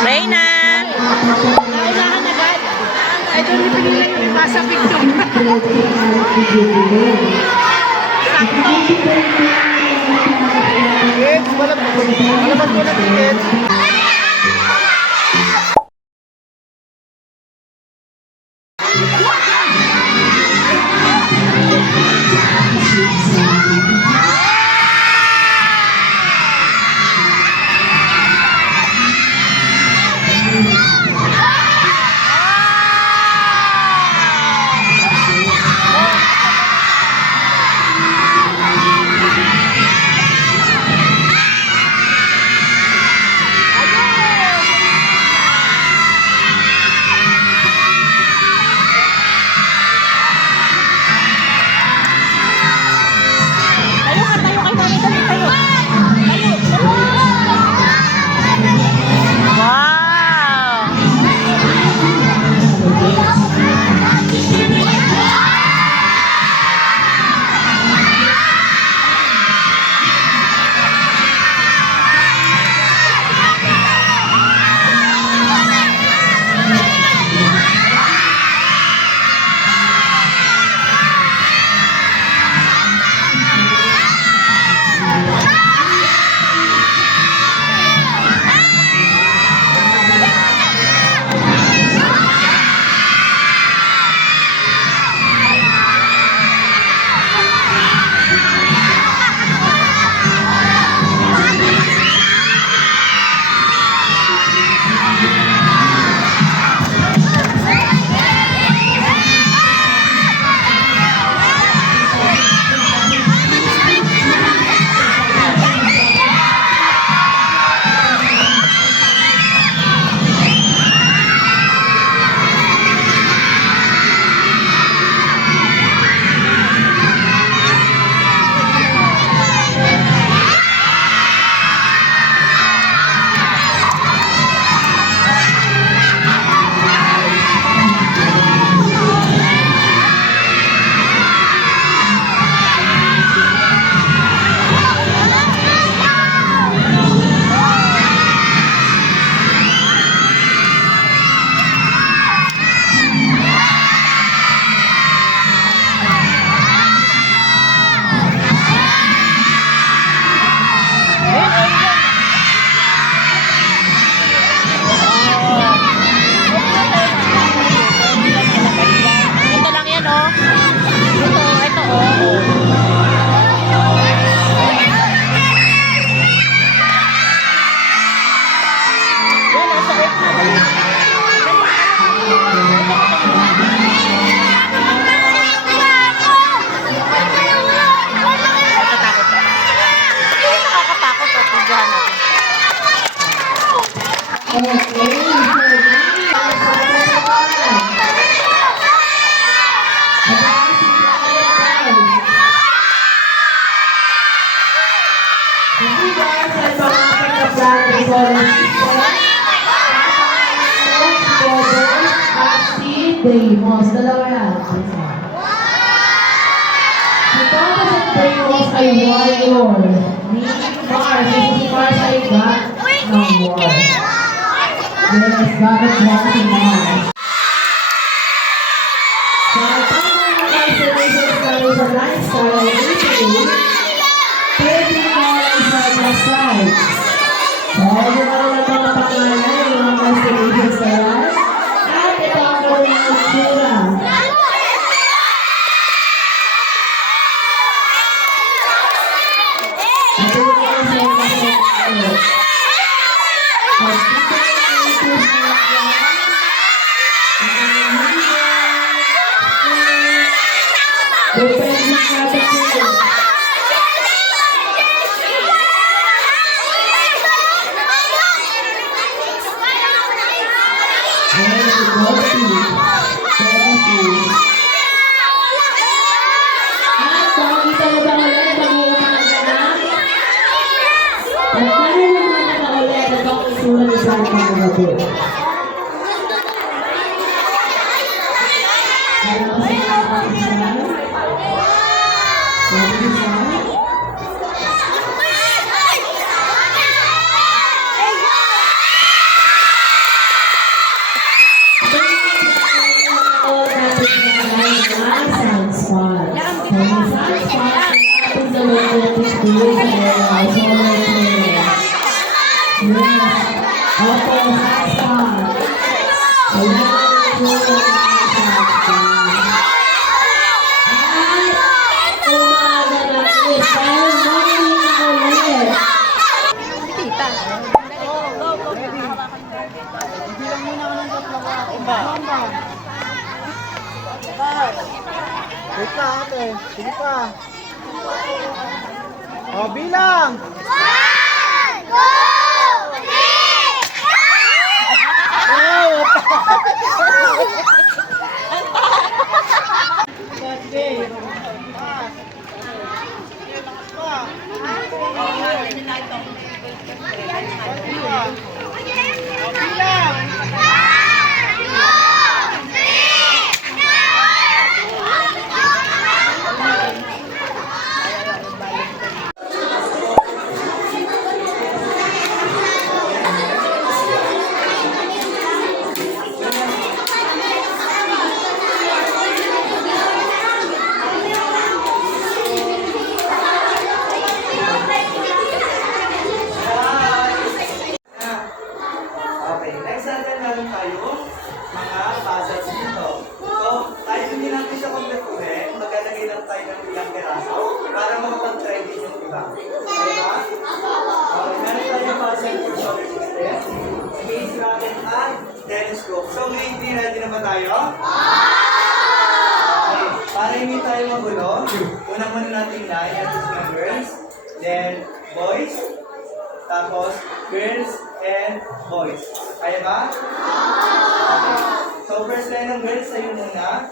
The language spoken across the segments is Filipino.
Reyna! Naunahan agad. I don't even know yung nasa picture. Sakto. Kids, malabas ko ng ticket. Deimos, dalawa yan. Si Thomas at Deimos ay warrior. Ni Mars, si Mars ay god ng war. Yes, God of war si Mars. Sa tamang conservation study sa lifestyle ay ito, pwede mo ay sa side. So, yun ang mga pangalan ng mga conservation study. At ito ang kanyang itsura. Ito yung mga conservation. Wait na ate. Sige pa. O, bilang! Okay, next natin meron tayo mga puzzles dito. So, tayo hindi natin siya kompletuhin. Maglalagay lang tayo ng ilang piraso para makapag-try din yung iba. Okay ba? Okay, meron tayo puzzle for solar system, space rocket, at telescope. So, grade 3, ready na ba tayo? Okay, para hindi tayo magulo, unang muna natin line at is mga girls, then boys, tapos girls and boys. Kaya ba? Okay. So first line ng girls sa'yo muna.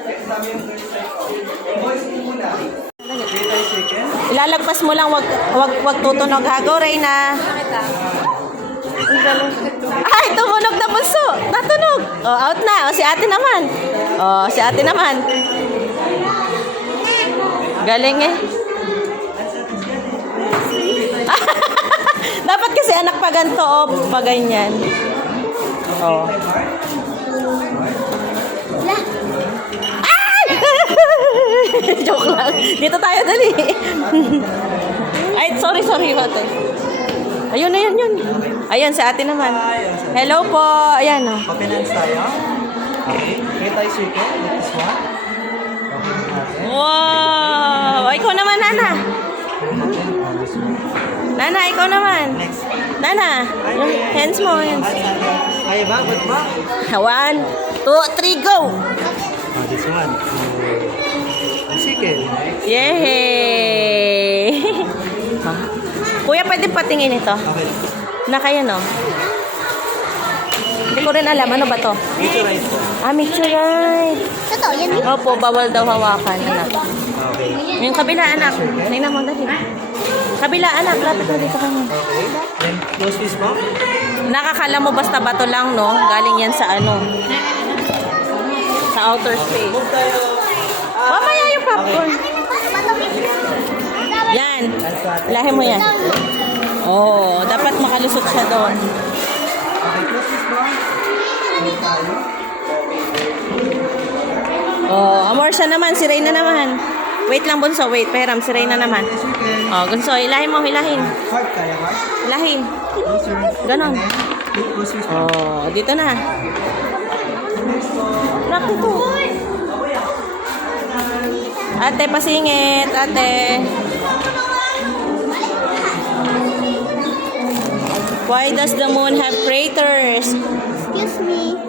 Next time yung girls sa'yo. Yung boys mo muna. Okay tayo chicken. Ilalagpas mo lang, wag tutunog ha. Go, Reyna. Ay, tumunog na puso. Natunog. Oh, out na. O, si ate naman. Oh, si ate naman. Galing eh. Dapat kasi anak pa ganito o pa ganyan. Oh. Ay! Joke lang. Dito tayo, dali. Ay, sorry, ate. Ayun, yun. Ayun, sa ate naman. Hello po. Ayan, oh. Papinance tayo. Okay. Okay tayo chicken. This one. Okay. Wow! Ikaw naman, Nana. Nana, ikaw naman. Next. Nana, yung hands mo. Hands. Kaya ba? Good ba? 1, 2, 3, go! This one. Chicken. Yay! Kuya, pwede patingin ito. Okay. Na kaya, no? Hindi ko rin alam. Ano ba to? Ito rice po. Meteorite. Totoo yan. Opo, bawal daw hawakan, anak. Okay. Yung kabila, anak. Tingnan mo, dali. Kabila, anak. Lapit mo dito kanya. Okay. Then, close this po. Nakakala mo basta bato lang, no? Galing yan sa ano? Sa outer space. Move tayo. Mamaya yung popcorn. Yan. Lahi mo yan. Oh, dapat makalusot siya doon. Okay, close this po. Move tayo. Oh, amor siya naman. Si Reyna naman. Wait lang, bunso. Wait, pahiram. Si Reyna naman. Chicken. Oh, bunso. Ilahin mo, ilahin. Heart kaya ba? Ilahin. Yes, sir. Ganon. Close this po. Oh, dito na. Next po. Rock ito. Ate, pasingit. Ate. Why does the moon have craters? Excuse me.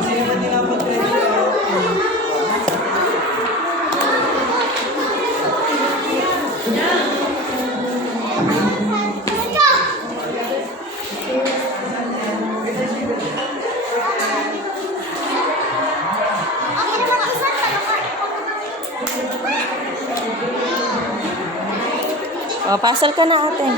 Kasi naman tinapag-try siya. Oh, pasal ka na, ate.